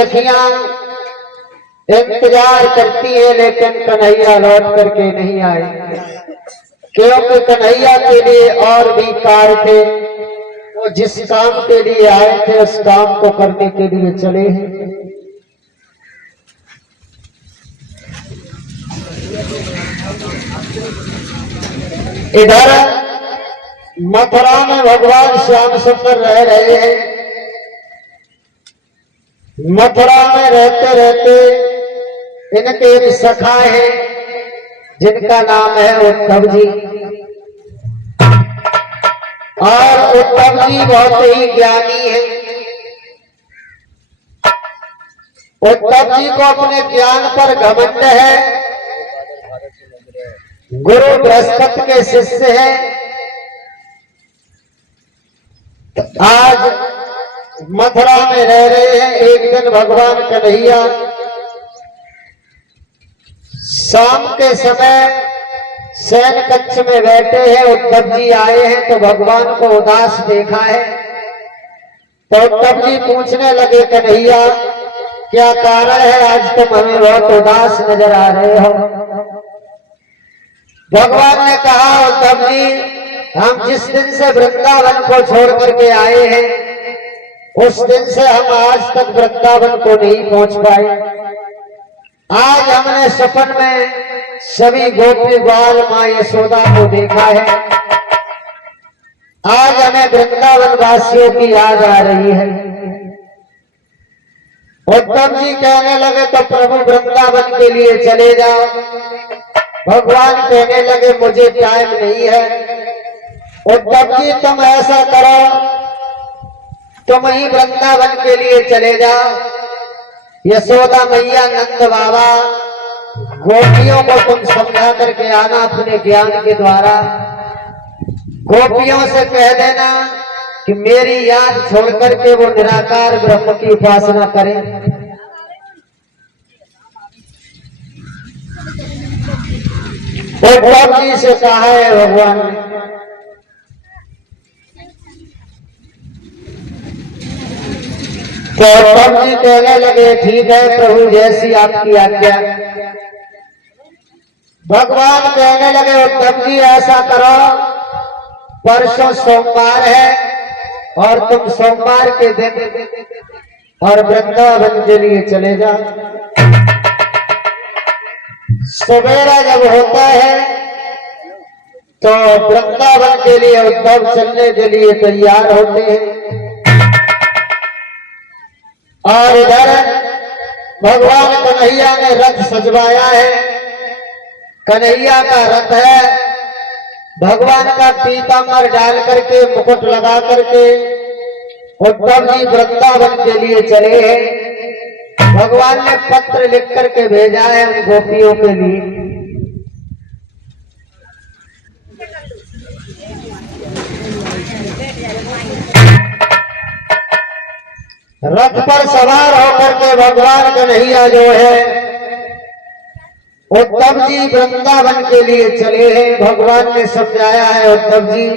सखियां इंतजार करती है, लेकिन कन्हैया लौट करके नहीं आए, क्योंकि कन्हैया के लिए और भी कार्य थे। वो जिस काम के लिए आए थे उस काम को करने के लिए चले हैं। इधर मथुरा में भगवान श्याम सुंदर रह रहे हैं। मथुरा में रहते रहते इनके एक सखा है जिनका नाम है उद्धव जी। और उद्धव जी बहुत ही ज्ञानी है। उद्धव जी को अपने ज्ञान पर घमंड है। गुरु बृहस्पति के शिष्य हैं। आज मथुरा में रह रहे हैं। एक दिन भगवान कन्हैया शाम के समय शयन कक्ष में बैठे हैं। उद्धव जी आए हैं तो भगवान को उदास देखा है, तो उद्धव जी पूछने लगे, कन्हैया क्या कारण है, आज तुम हमें बहुत उदास नजर आ रहे हो। भगवान ने कहा, उद्धव जी हम जिस दिन से वृंदावन को छोड़ करके आए हैं उस दिन से हम आज तक वृंदावन को नहीं पहुंच पाए। आज हमने सपन में सभी गोपी बाल मां यशोदा को देखा है। आज हमें वृंदावन वासियों की याद आ रही है। उद्धव जी कहने लगे, तो प्रभु वृंदावन के लिए चले जाओ। भगवान कहने लगे, मुझे टाइम नहीं है। उद्धव जी तुम ऐसा करो, तुम ही वृंदावन के लिए चले जाओ। यशोदा मैया नंद बाबा गोपियों को तुम समझा करके आना अपने ज्ञान के द्वारा। गोपियों से कह देना कि मेरी याद छोड़ करके वो निराकार ब्रह्म की उपासना करें। उद्धव जी से कहा है भगवान ने। तो उद्धव जी कहने लगे, ठीक है प्रभु जैसी आपकी आज्ञा। भगवान कहने लगे, उद्धव जी ऐसा करो, परसों सोमवार है और तुम सोमवार के दिन और वृंदावन के लिए चले जाओ। सवेरा जब होता है तो वृंदावन के लिए उद्धव चलने के लिए तैयार होते हैं। और इधर भगवान कन्हैया ने रथ सजवाया है। कन्हैया का रथ है। भगवान का पीतांबर डाल करके मुकुट लगा करके उद्धव जी वृंदावन के लिए चले हैं। भगवान ने पत्र लिख करके भेजा है उन गोपियों के लिए। रथ पर सवार होकर के भगवान कन्हैया जो है उद्धव जी वृंदावन के लिए चले हैं। भगवान ने समझाया है उद्धव जी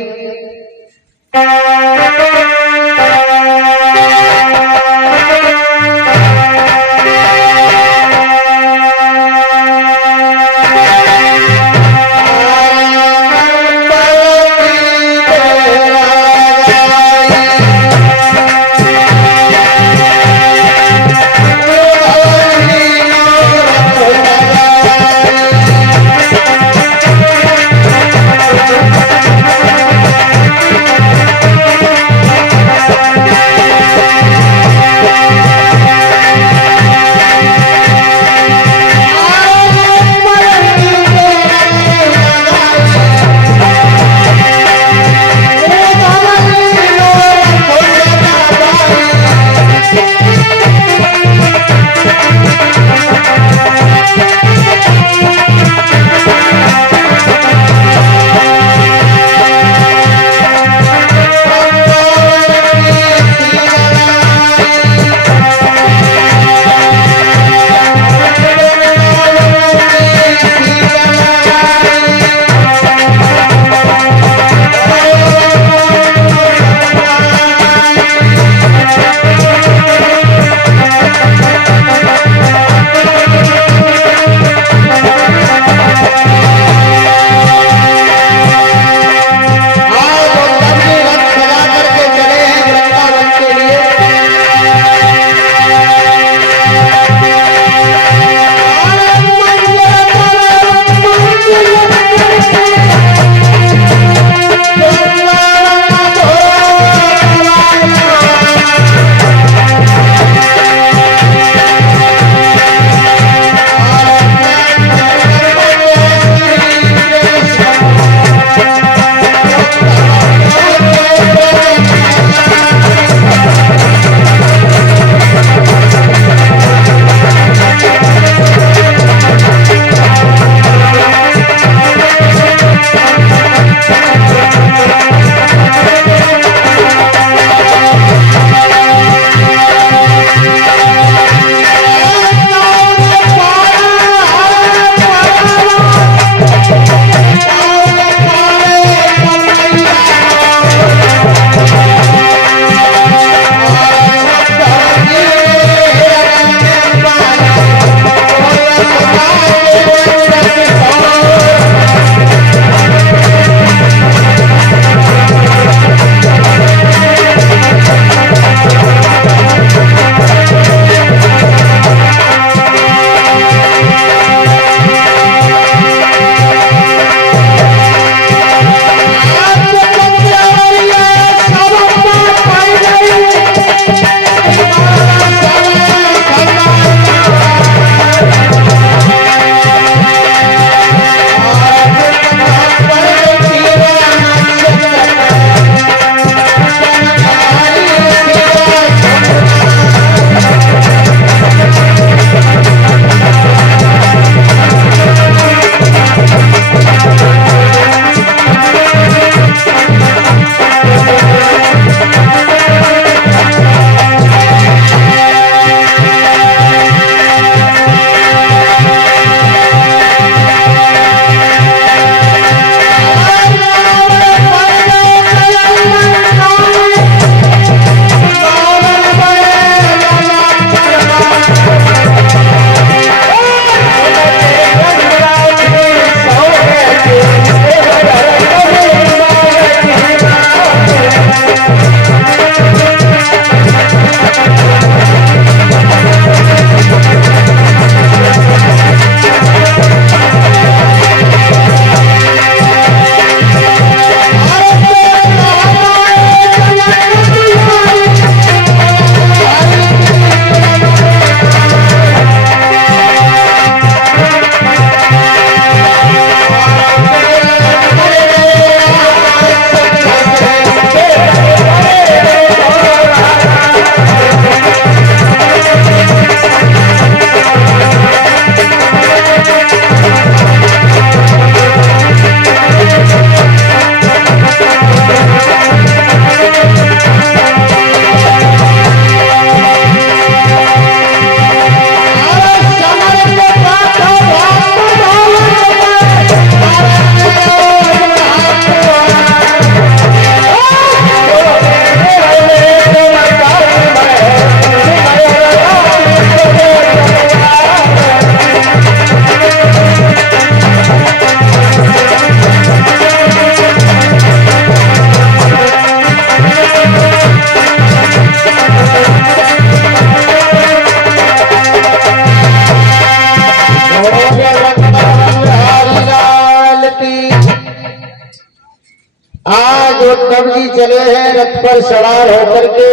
आज उद्धव जी चले हैं रथ पर सवार होकर के,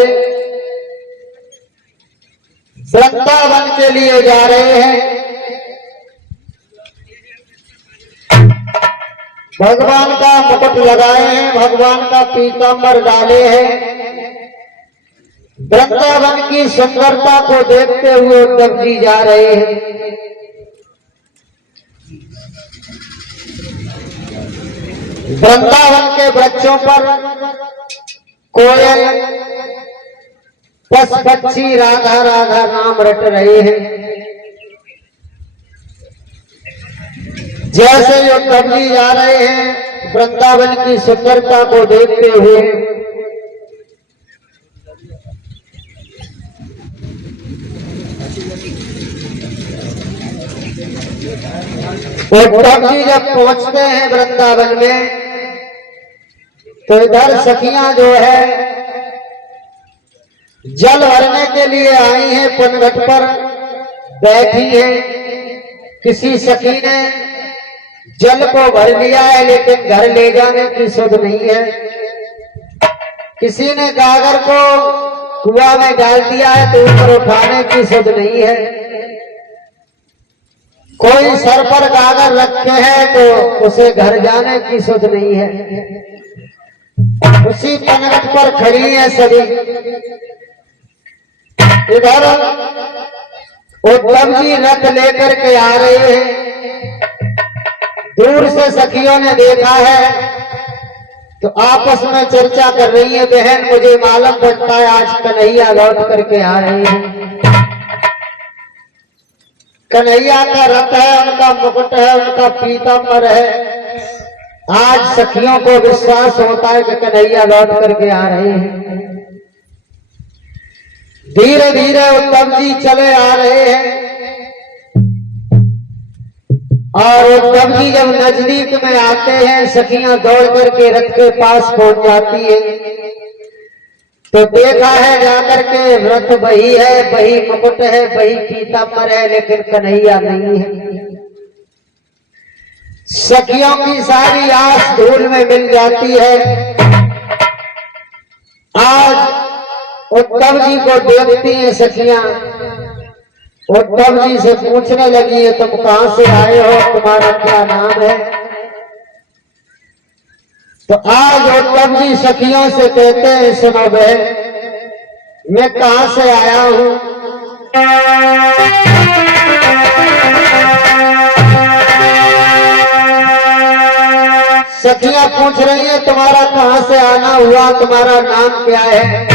वृंदावन के लिए जा रहे हैं। भगवान का मुकुट लगाए हैं, भगवान का पीतांबर डाले हैं। वृंदावन की सुंदरता को देखते हुए उद्धव जी जा रहे हैं। वृंदावन के वृक्षों पर कोयल पशु पक्षी राधा राधा नाम रट रहे हैं। जैसे उद्धव जी जा रहे हैं वृंदावन की सुंदरता को देखते हुए, उद्धव जी जब पहुंचते हैं वृंदावन में तो इधर सखियां जो है जल भरने के लिए आई हैं, पनघट पर बैठी हैं। किसी सखी ने जल को भर लिया है लेकिन घर ले जाने की सुध नहीं है। किसी ने गागर को कुआं में डाल दिया है तो ऊपर उठाने की सुध नहीं है। कोई सर पर गागर रखे है तो उसे घर जाने की सुध नहीं है। उसी पनघट पर खड़ी है सभी। इधर उद्धव जी रथ लेकर के आ रहे हैं। दूर से सखियों ने देखा है तो आपस में चर्चा कर रही है, बहन मुझे मालूम पड़ता है आज कन्हैया लौट करके आ रहे हैं। कन्हैया का रथ है, उनका मुकुट है, उनका पीतांबर है। आज सखियों को विश्वास होता है कि कन्हैया लौट करके आ रहे हैं। धीरे धीरे उद्धव जी चले आ रहे हैं और उद्धव जी जब नजदीक में आते हैं सखियां दौड़ करके रथ के पास पहुंच जाती है। तो देखा है जाकर के रथ वही है, वही मुकुट है, वही पीतांबर है, लेकिन कन्हैया नहीं है। सखियों की सारी आस धूल में मिल जाती है। आज उद्धव जी को देखती हैं सखियां, उद्धव जी से पूछने लगी है तुम कहां से आए हो, तुम्हारा क्या नाम है। तो आज उद्धव जी सखियों से कहते हैं सुनो बहन मैं कहां से आया हूं। सखियां पूछ रही है तुम्हारा कहां से आना हुआ, तुम्हारा नाम क्या है।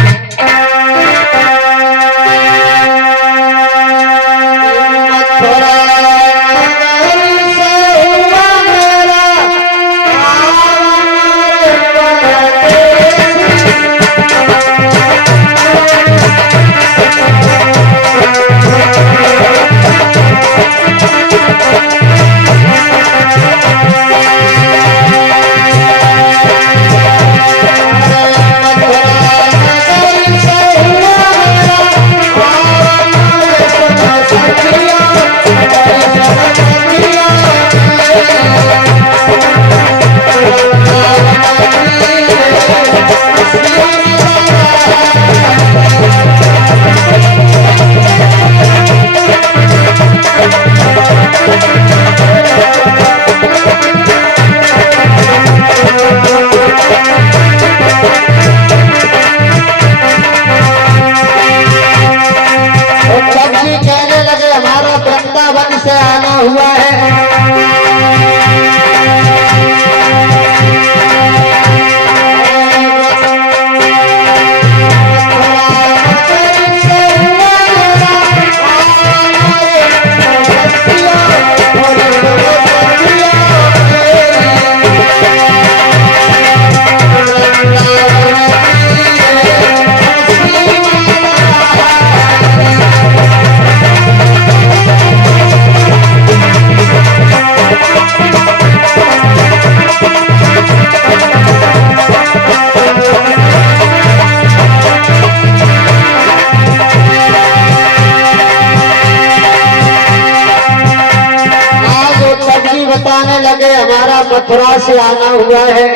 मथुरा से आना हुआ है।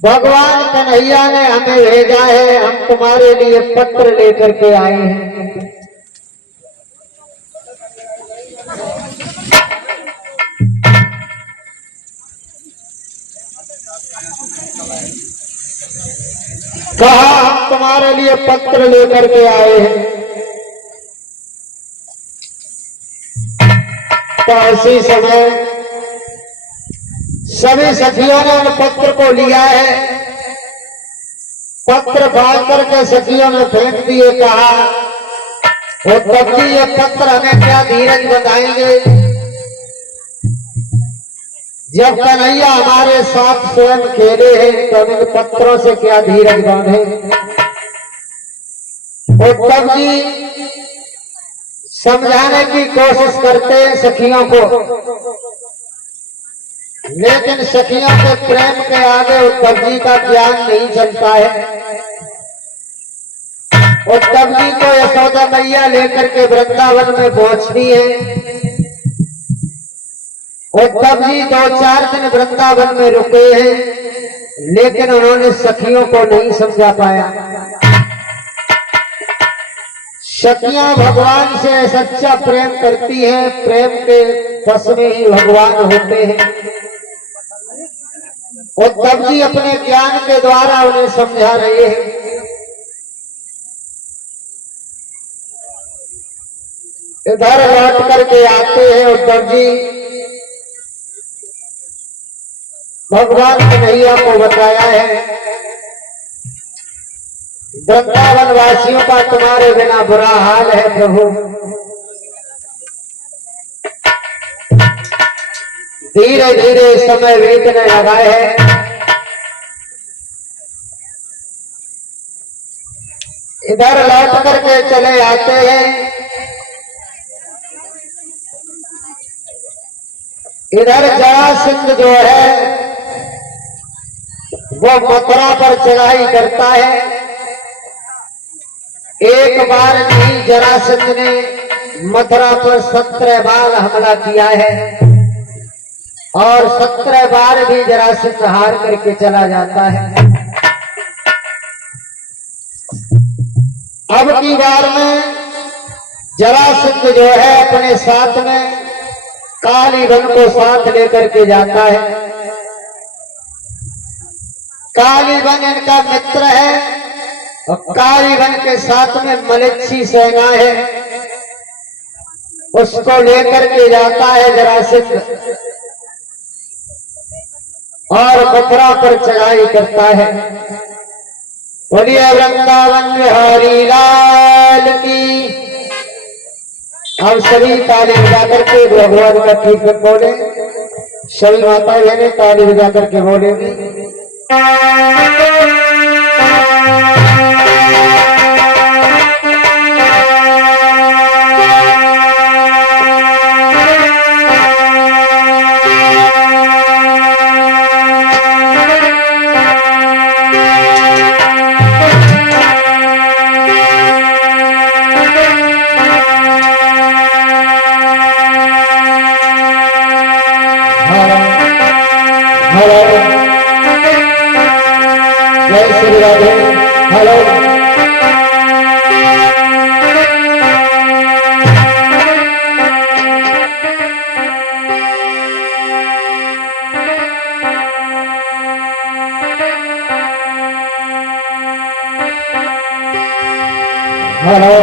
भगवान कन्हैया ने हमें भेजा है, हम तुम्हारे लिए पत्र लेकर के आए हैं। कहा हम तुम्हारे लिए पत्र लेकर के आए हैं। तो उसी समय सभी सखियों ने उन पत्र को लिया है। पत्र फाड़ करके सखियों ने फेंक दिए। कहा वो तब भी ये पत्र हमें क्या धीरज बताएंगे, जब कन्हैया हमारे साथ स्वयं खेले हैं तो इन पत्रों से क्या धीरज बांधे। तब जी समझाने की कोशिश करते हैं सखियों को, लेकिन सखियों के प्रेम के आगे उद्धव जी का ज्ञान नहीं चलता है। उद्धव जी को यशोदा मैया लेकर के वृंदावन में पहुंचनी है। उद्धव जी 2-4 दिन वृंदावन में रुके हैं, लेकिन उन्होंने सखियों को नहीं समझा पाया। सखियां भगवान से सच्चा प्रेम करती हैं, प्रेम के बस में ही भगवान होते हैं। उद्धव जी अपने ज्ञान के द्वारा उन्हें समझा रहे हैं। इधर लौट करके आते हैं उद्धव जी। भगवान कन्हैया को बताया है, वृंदावन वासियों का तुम्हारे बिना बुरा हाल है प्रभु। धीरे धीरे समय बीतने लगा है। इधर लौट करके चले आते हैं। इधर जरासंध जो है वो मथुरा पर चढ़ाई करता है। एक बार नहीं, जरासंध ने मथुरा पर 17 बार हमला किया है और 17 बार भी जरासंध हार करके चला जाता है। अब की बार में जरासंध जो है अपने साथ में कालीबन को साथ लेकर के जाता है। कालीबन इनका मित्र है और कालीबन के साथ में मलेच्छी सेना है, उसको लेकर के जाता है जरासंध और मथुरा पर चढ़ाई करता है। बोलिए वृंदावन बिहारी लाल की। अब सभी ताली बजा करके भगवान का कीर्तन बोले। सभी माता बहने ताली बजा करके बोलेंगे। जय Shri Radhe. Hello hello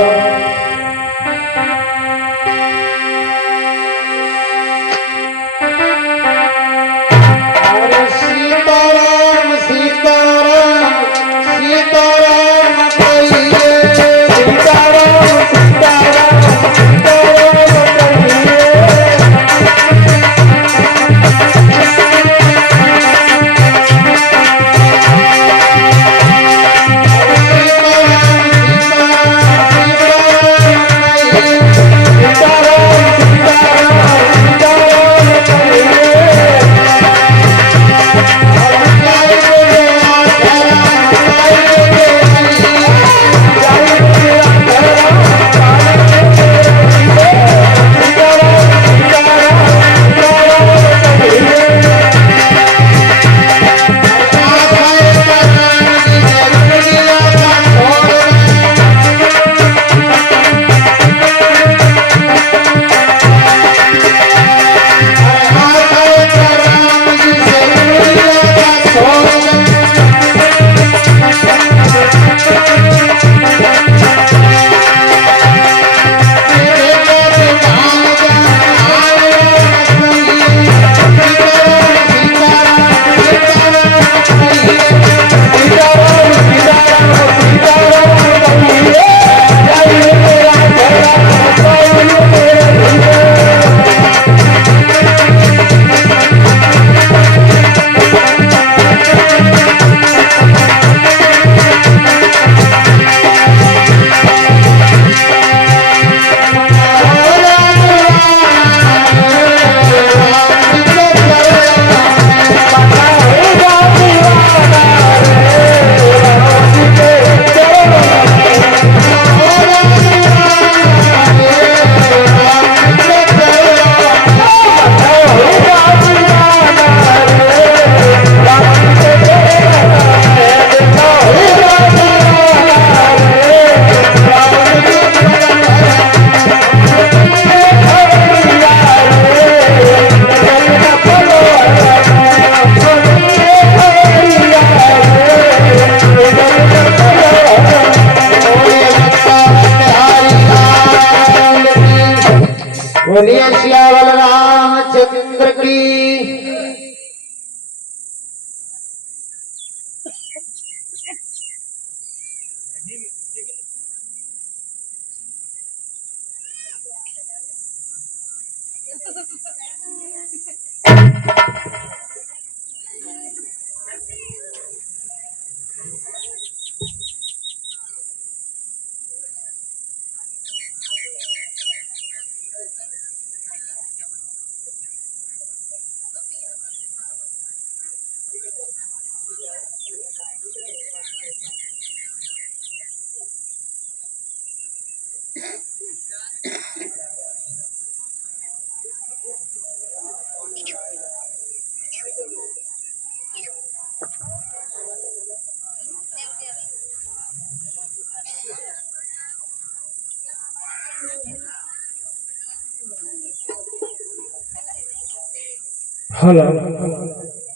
hello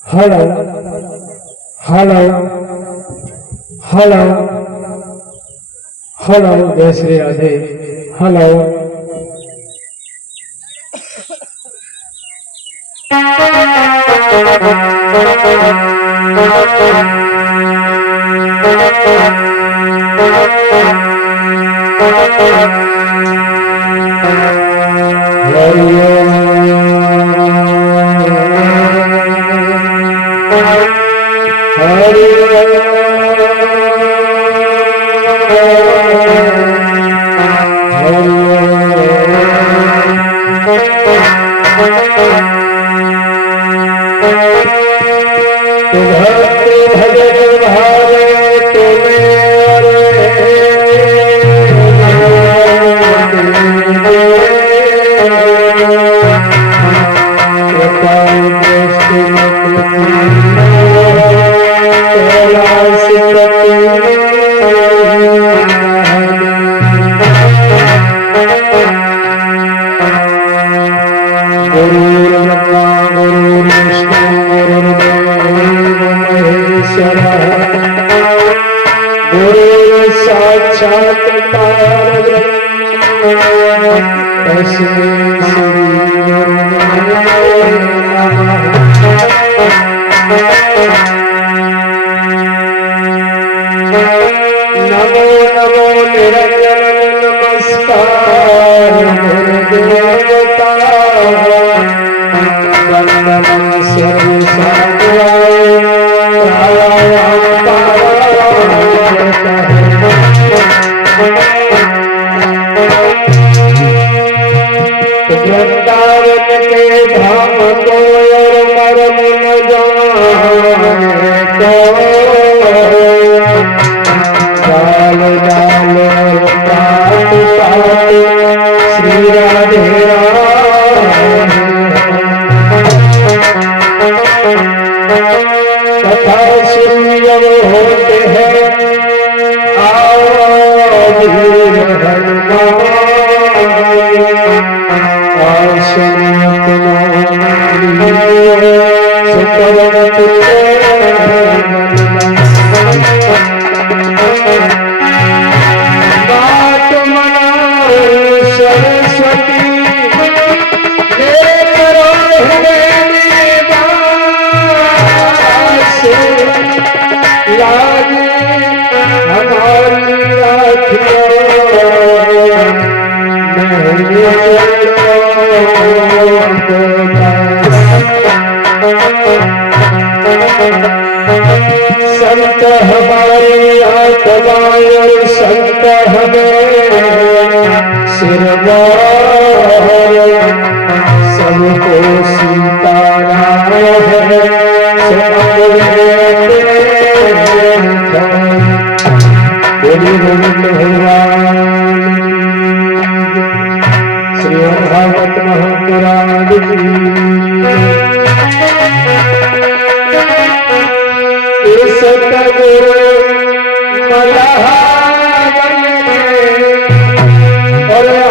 hello hello hello hello जय श्री राधे। हेलो नमो नमो निरंजन नमस्कार गुरुदेवता वंदनम सर्व साधुवाय वृंदावन के धाम को और मरम न जाने को डाल डाल पात पात श्री राधे कथा सुन जब होते हैं आओ वीर बात मनाओ सरस्वती करो लाज हमारी राखियो संत हमारी आत्माएं संत हमें सिरवार सबको सीताराम है बोली गोविंद भगवान श्री भागवत महापुराण सतगुरु और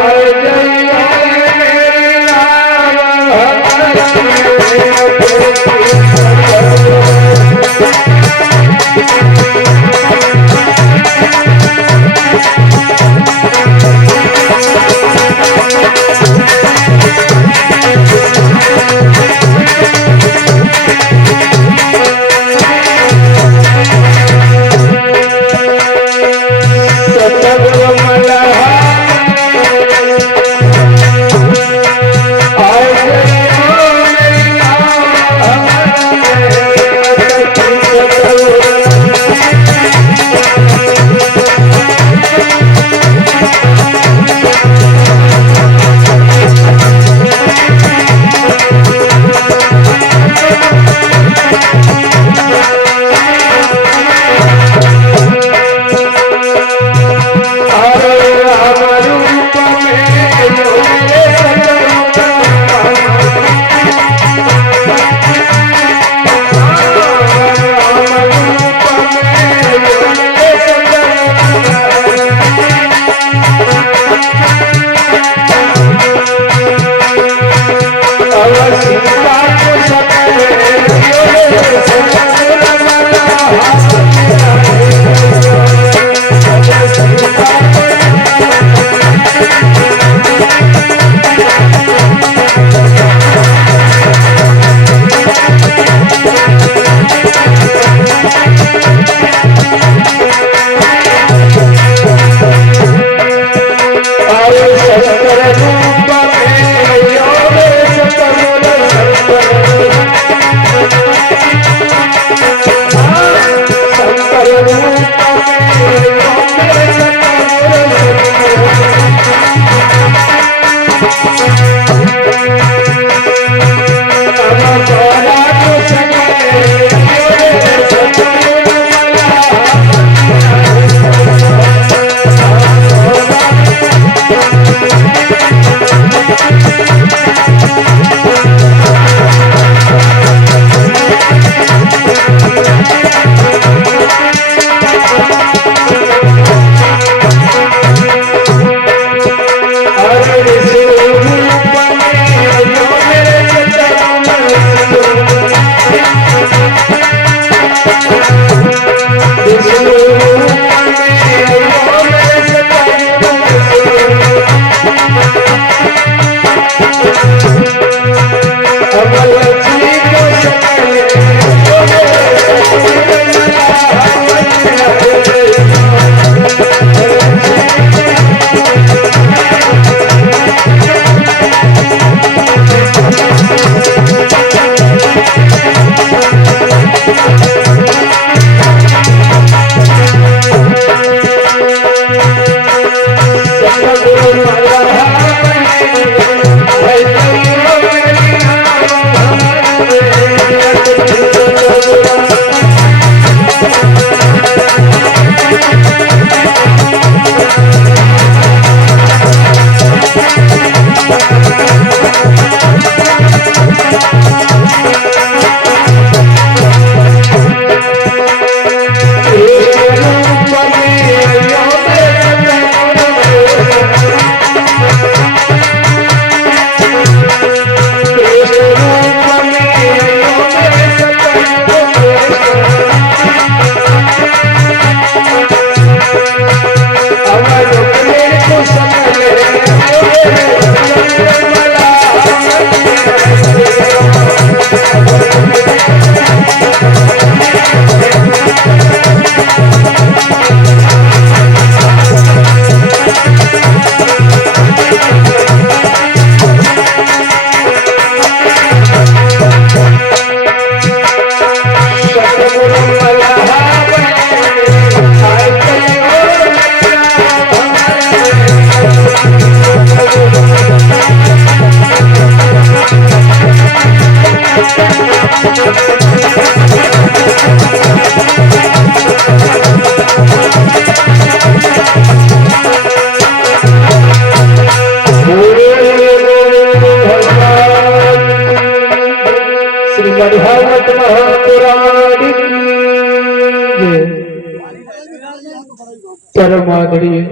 परम आदरणीय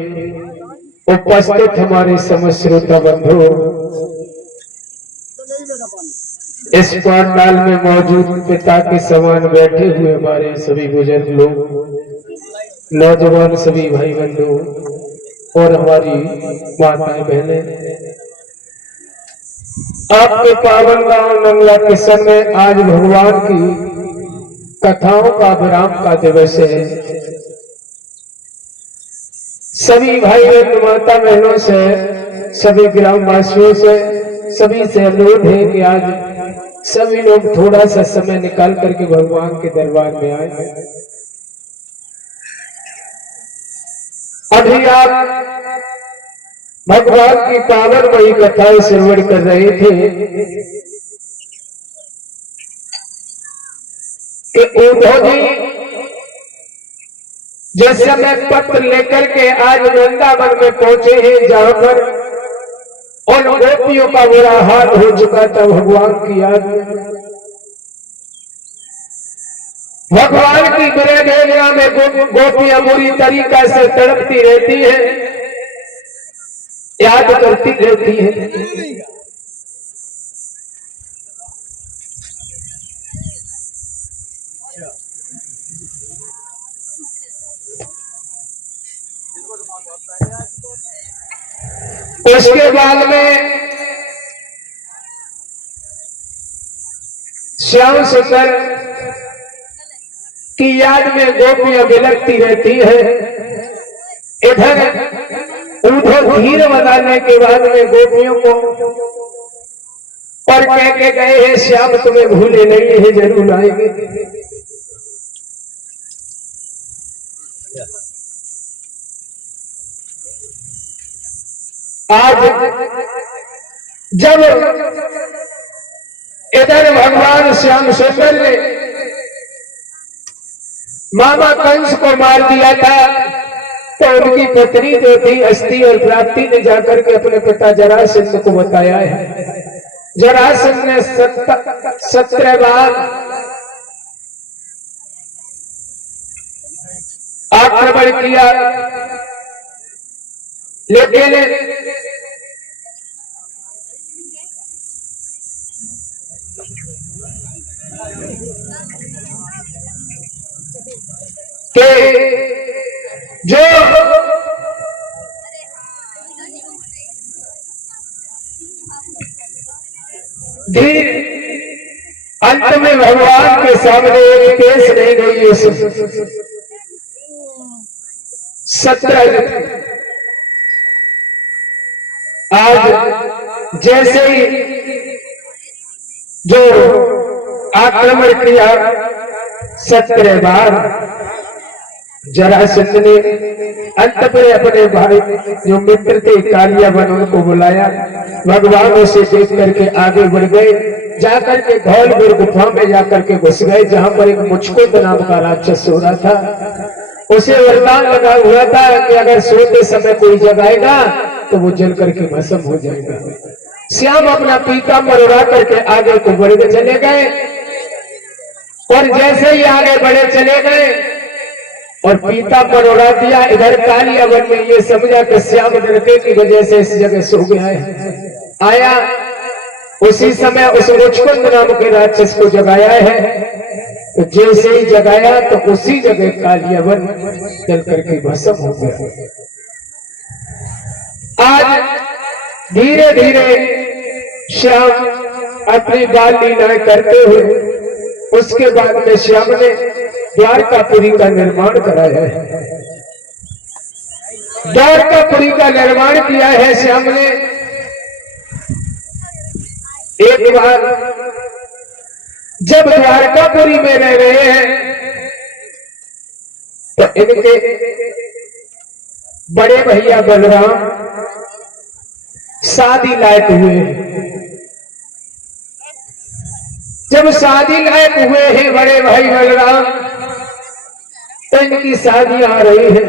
उपस्थित हमारे समस्त श्रोता बंधु, इस पंडाल में मौजूद पिता के समान बैठे हुए हमारे सभी बुजुर्ग लोग, नौजवान सभी भाई बंधु और हमारी माताएं बहनें, आपके पावन गांव मंगला किशन में आज भगवान की कथाओं का विराम का दिवस है। सभी भाई बहन माता बहनों से, सभी ग्रामवासियों से, सभी से अनुरोध है कि आज सभी लोग थोड़ा सा समय निकाल करके भगवान के दरबार में आए। अभी आप भगवान की पावनमयी कथाएं श्रवण कर रहे थे कि उद्धव जी जिस समय पत्र लेकर के आज वृंदावन में पहुंचे हैं, जहां पर उन गोपियों का बुरा हाल हो चुका था, भगवान की याद में भगवान की बुरे वेदना में गोपियां बुरी तरीका से तड़पती रहती है, याद करती रहती है। उसके बाद में श्याम सुंदर की याद में गोपियां बिलखती रहती है। इधर उधर धीर बजाने के बाद में गोपियों को और कह के गए हैं श्याम तुम्हें भूले नहीं है, जरूर आएंगे। आज जब इधर भगवान श्याम सुंदर ने मामा कंस को मार दिया था, तो उनकी पत्नी जो थी अस्थि और प्राप्ति ने जाकर के अपने पिता जरासंध को बताया है। जरासंध ने 17 बार आक्रमण किया, लेकिन के जो धीर अंत में भगवान के सामने एक पेश नहीं गई। उस 17 आज जैसे ही जो आक्रमण किया 17 बार, जरासंध ने अंत में अपने भाई जो मित्र थे कालियावन उनको बुलाया। भगवान उसे देख करके आगे बढ़ गए, जाकर के धौलपुर गुफा में जाकर के घुस गए, जहां पर एक मुचकुंद नाम का राक्षस सो रहा था। उसे वरदान लगा हुआ था कि अगर सोते समय कोई जगाएगा तो वो जल करके भस्म हो जाएगा। श्याम अपना पीताम्बर उड़ा करके आगे को बढ़ते चले गए, और जैसे ही आगे बढ़े चले गए और पीताम्बर उड़ा दिया, इधर कालियावन ने ये समझा कि श्याम डरते की वजह से इस जगह सो गया है। आया उसी समय उस मुचकुंद नाम के राक्षस को जगाया है, तो जैसे ही जगाया तो उसी जगह कालियावन जल करके भस्म हो गया। आज धीरे धीरे श्याम अपनी बाल लीलाएं करते हुए, उसके बाद में श्याम ने द्वारकापुरी का निर्माण कराया है। द्वारकापुरी का निर्माण किया है श्याम ने। एक बार जब द्वारकापुरी में रह रहे हैं तो इनके बड़े भैया बलराम शादी लायक हुए। जब शादी लायक हुए हैं बड़े भाई बलराम, तो इनकी शादी आ रही है,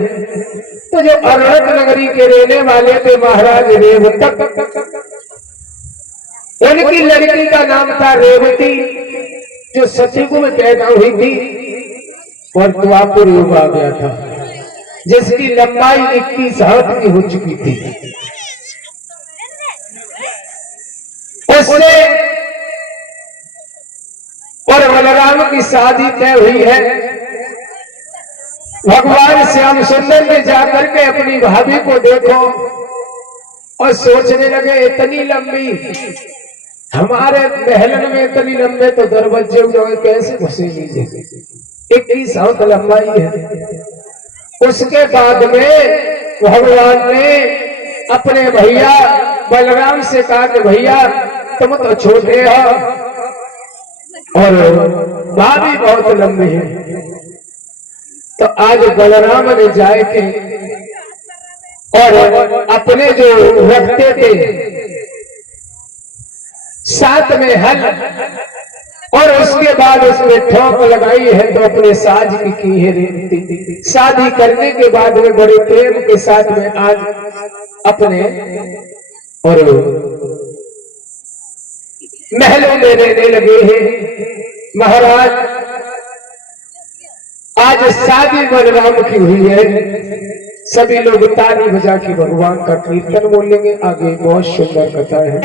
तो जो अरहत नगरी के रहने वाले थे महाराज रेवतक, उनकी लड़की का नाम था रेवती, जो सतयुग में पैदा हुई थी और द्वापर युग आ गया था, जिसकी लंबाई 21 हाथ की हो चुकी थी। उससे और बलराम की शादी तय हुई है। भगवान श्याम सुंदर ने जाकर के अपनी भाभी को देखो और सोचने लगे, इतनी लंबी हमारे महलन में, इतनी लंबे तो दरवाजे कैसे घुसेगी, 21 हाथ लंबाई है। उसके बाद में भगवान ने अपने भैया बलराम से कहा कि भैया तुम तो छोटे हो और भाभी बहुत लंबी है, तो आज बलराम ने जाए के और अपने जो रखते थे साथ में हल, और उसके बाद उसमें ठोक लगाई है, तो अपने साज की है रेवती। शादी करने के बाद में बड़े प्रेम के साथ में आज अपने और महलों में रहने लगे हैं। महाराज आज शादी बलराम की हुई है। सभी लोग ताली बजा के भगवान का कीर्तन बोलेंगे। आगे बहुत सुंदर कथा है।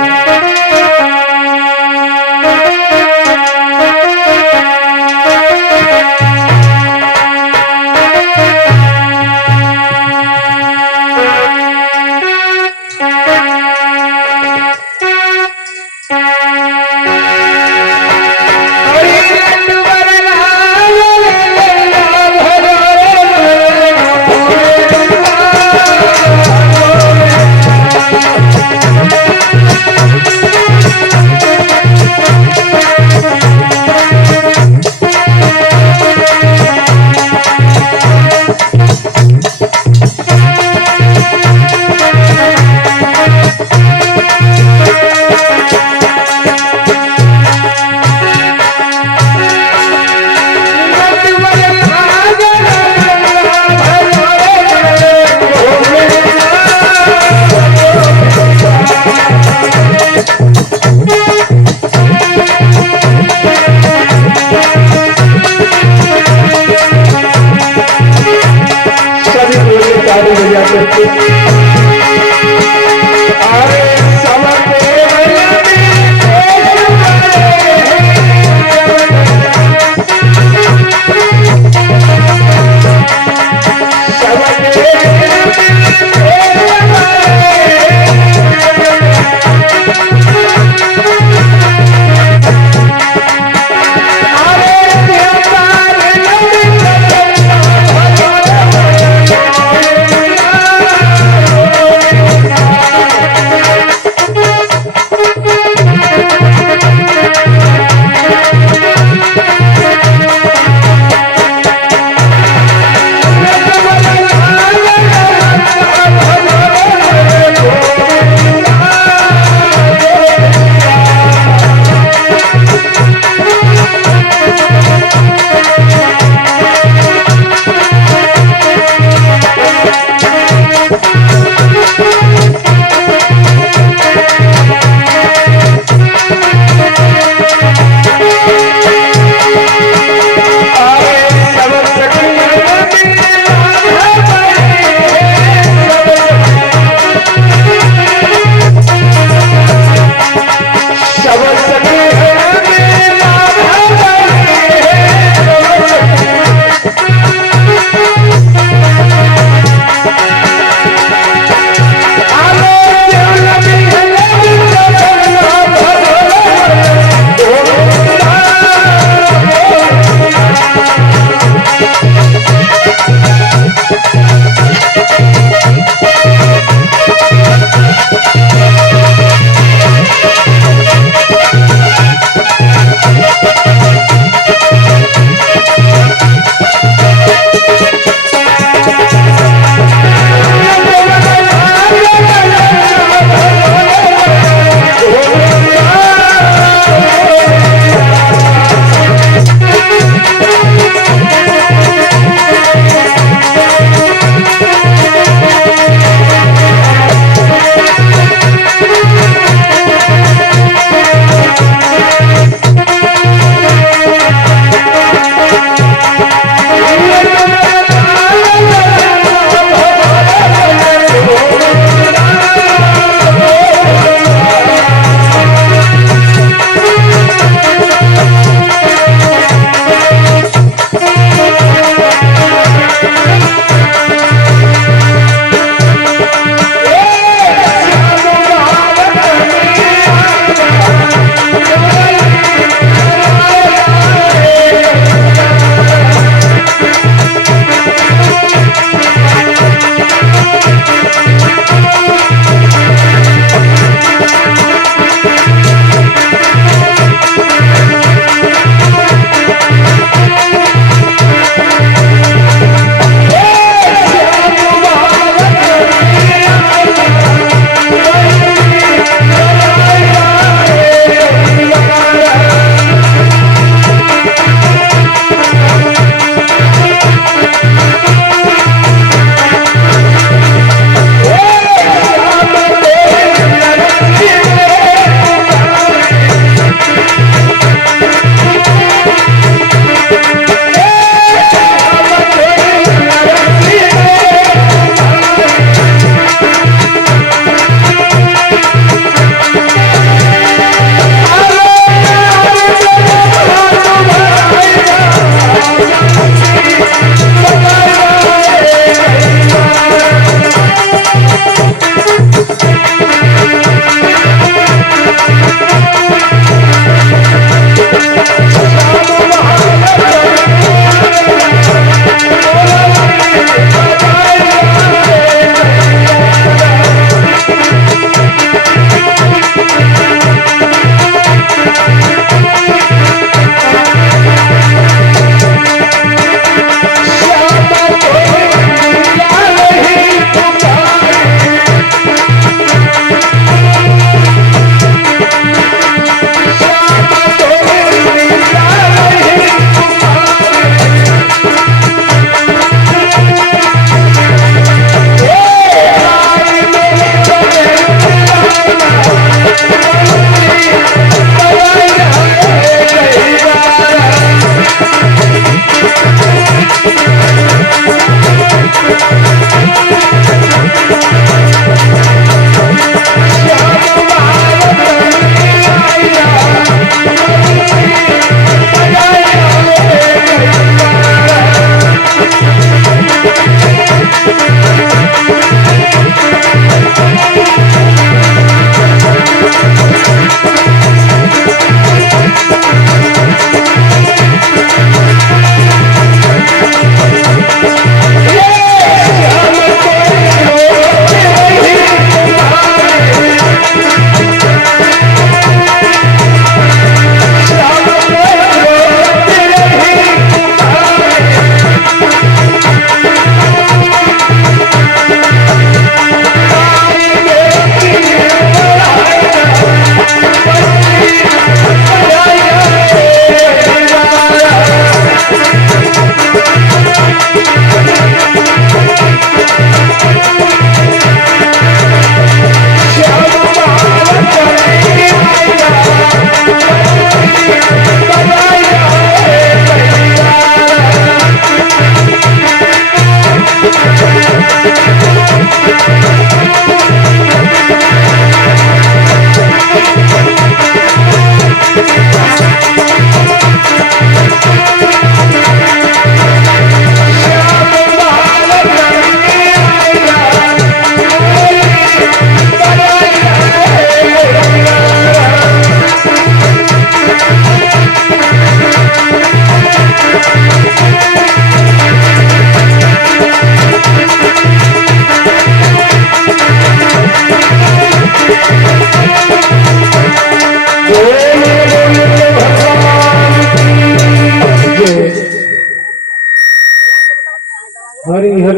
हरिहर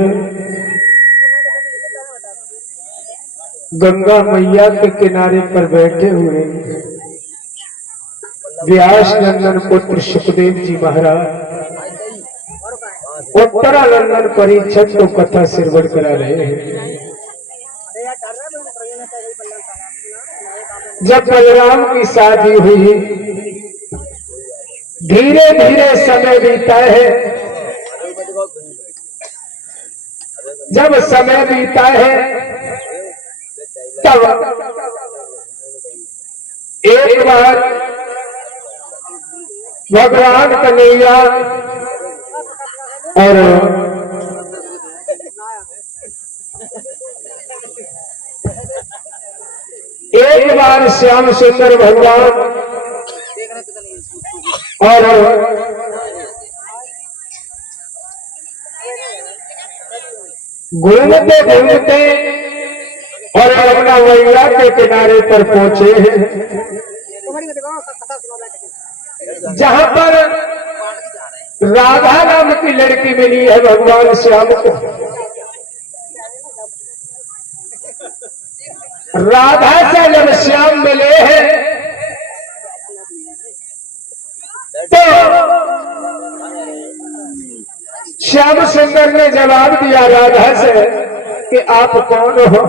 गंगा मैया के किनारे पर बैठे हुए व्यास नंदन पुत्र सुखदेव जी महाराज उत्तरानंदन परीक्षक को कथा श्रवण करा रहे हैं। जब बलराम की शादी हुई, धीरे धीरे समय बीता है। जब समय बीता है तब एक बार भगवान कन्हैया और एक बार श्याम सुंदर भगवान और घूमते घूमते और यमुना मैया के किनारे पर पहुंचे हैं, जहां पर राधा नाम की लड़की मिली है भगवान श्याम को। राधा से जब श्याम मिले हैं तो श्याम सुंदर ने जवाब दिया राधा से कि आप कौन हो,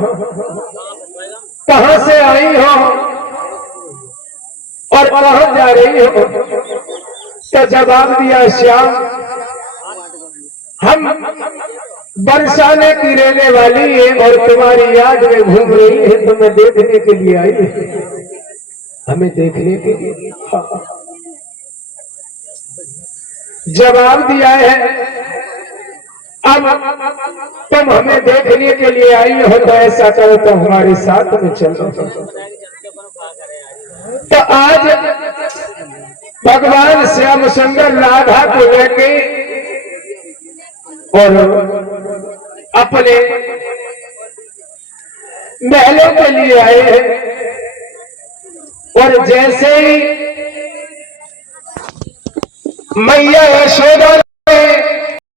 कहां से आई हो और कहां जा रही हो। तो जवाब दिया श्याम, हम बरसाने की रहने वाली है और तुम्हारी याद में घूम रही है, तुम्हें देखने के लिए आई है। हमें देखने के लिए जवाब दिया है, अब तुम हमें देखने के लिए आई हो तो ऐसा करो तो हमारे साथ में चलो। तो आज भगवान श्याम सुंदर राधा को लेके और अपने महलों के लिए आए हैं। और जैसे ही मैया यशोदा